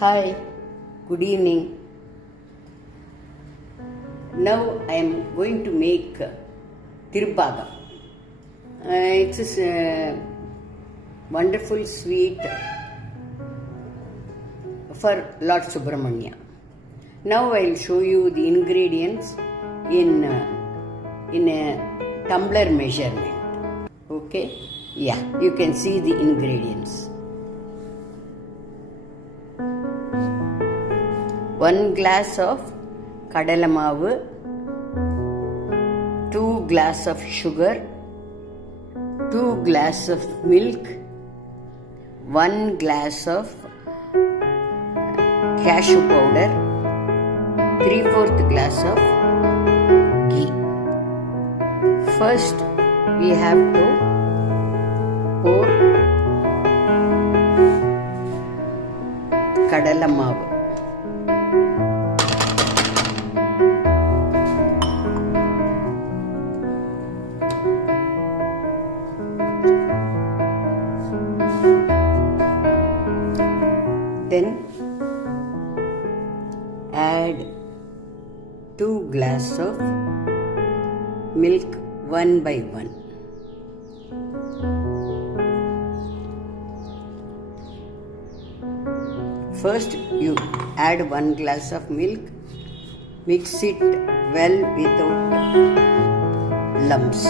Hi, good evening. Now I am going to make Tirupagam. It's a wonderful sweet for Lord Subramanya. Now I will show you the ingredients in a tumbler measurement. Okay? Yeah, you can see the ingredients. 1 glass of kadalamavu, 2 glass of sugar, 2 glass of milk, 1 glass of cashew powder, 3/4 glass of ghee. First, we have to pour kadalamavu. Then add 2 glass of milk one by one. First you add 1 glass of milk, mix it well without lumps.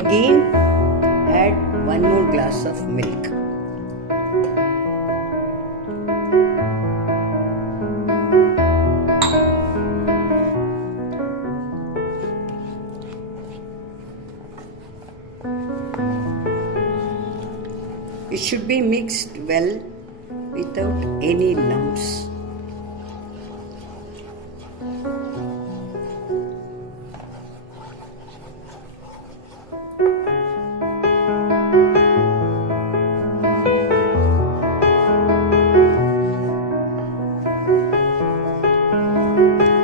Again add 1 more glass of milk. It should be mixed well without any lumps.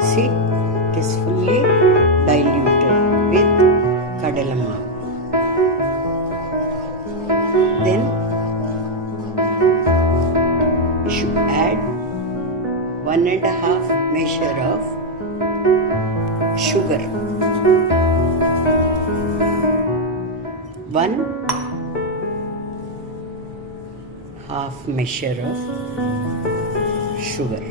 See, it is fully diluted with kadalamavu. Then you should add 1.5 measure of sugar, 1/2 measure of sugar.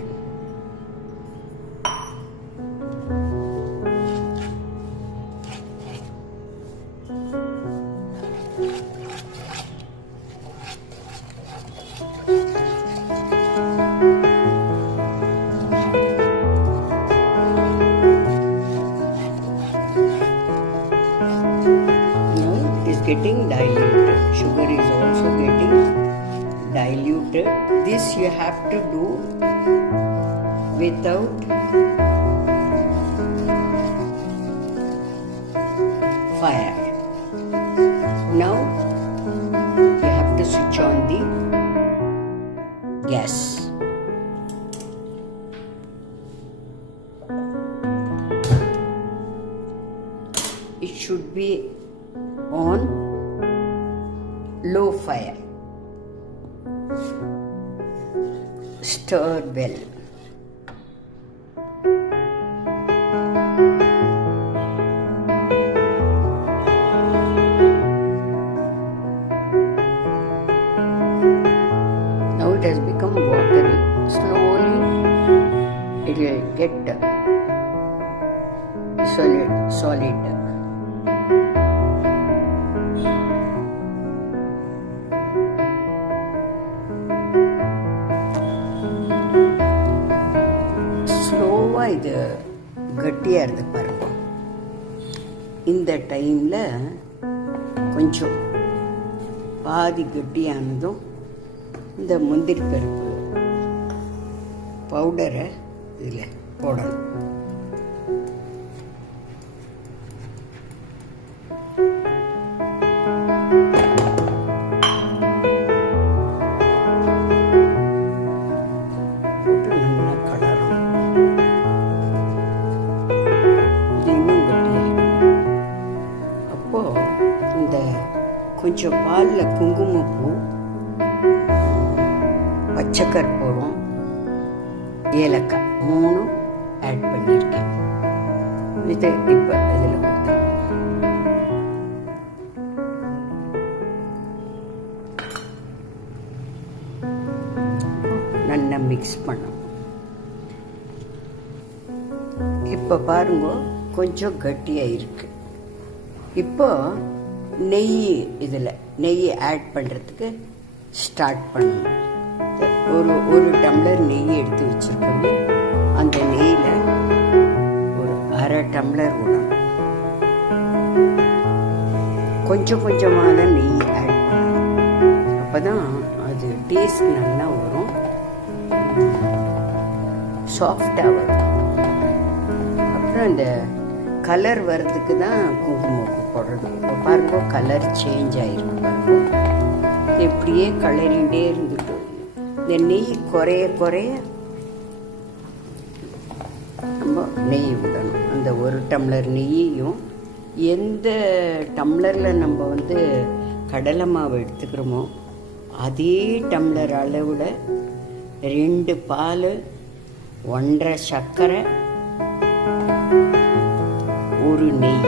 Getting diluted. Sugar is also getting diluted. This you have to do without fire. Now you have to switch on the gas. It should be on low fire. Stir well. Now it has become watery. Slowly it will get solid. ஸ்லோவாக இது கட்டியாக இருந்து பாருங்க. இந்த டைமில் கொஞ்சம் பாதி கட்டியானதும் இந்த முந்திரி பருப்பு பவுடரை இதில் போடணும். கொஞ்சம் பாலில் குங்குமப்பூ, பச்சை கற்பூரம், ஏலக்காய் 3 ஆட் பண்ணியிருக்கேன். இது இப்போ இதில் நல்லா மிக்ஸ் பண்ணணும். இப்போ பாருங்க, கொஞ்சம் கட்டியாக இருக்கு. இப்போ இதில் நெய் ஆட் பண்ணுறதுக்கு ஸ்டார்ட் பண்ணணும். ஒரு டம்ளர் நெய் எடுத்து வச்சுருக்கோங்க. அந்த நெய்யில் ஒரு அரை டம்ளர் விடணும். கொஞ்சம் கொஞ்சமாக தான் நெய் ஆட் பண்ணணும். அப்போ தான் அது டேஸ்ட் நல்லா வரும், சாஃப்டாக வரும். அப்புறம் அந்த கலர் வர்றதுக்கு தான் குங்குமப்பூ போடுறது. இப்போ பாருங்க, கலர் சேஞ்ச் ஆகிருக்கு பாருங்க. எப்படியே கலரிண்டே இருந்துட்டு இந்த நெய் குறைய குறைய நம்ம நெய் விடணும். அந்த ஒரு டம்ளர் நெய்யையும் எந்த டம்ளரில் நம்ம வந்து கடலை மாவு எடுத்துக்கிறோமோ அதே டம்ளர் அளவில் 2 பால், 1.5 சர்க்கரை, 1 நெய்,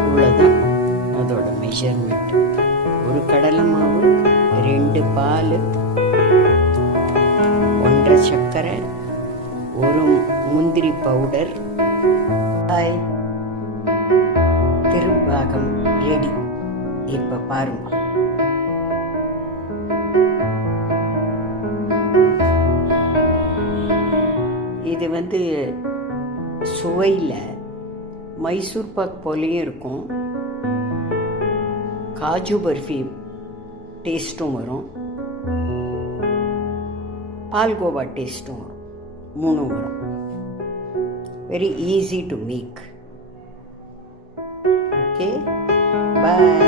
இவ்வளோதான் அதோட மெஷர்மெண்ட். ஒரு கடலை மாவு, 2 பால், 1.5 சர்க்கரை, 1 முந்திரி பவுடர். திருப்பாகம் ரெடி. இப்போ பாருங்க, இது வந்து சுவையில் மைசூர் பாக் போலேயும் இருக்கும், காஜு பர்ஃபி டேஸ்ட்டும் வரும், பால்கோவா டேஸ்ட்டும் வரும். 3 வரும். Very easy to make. Okay, bye.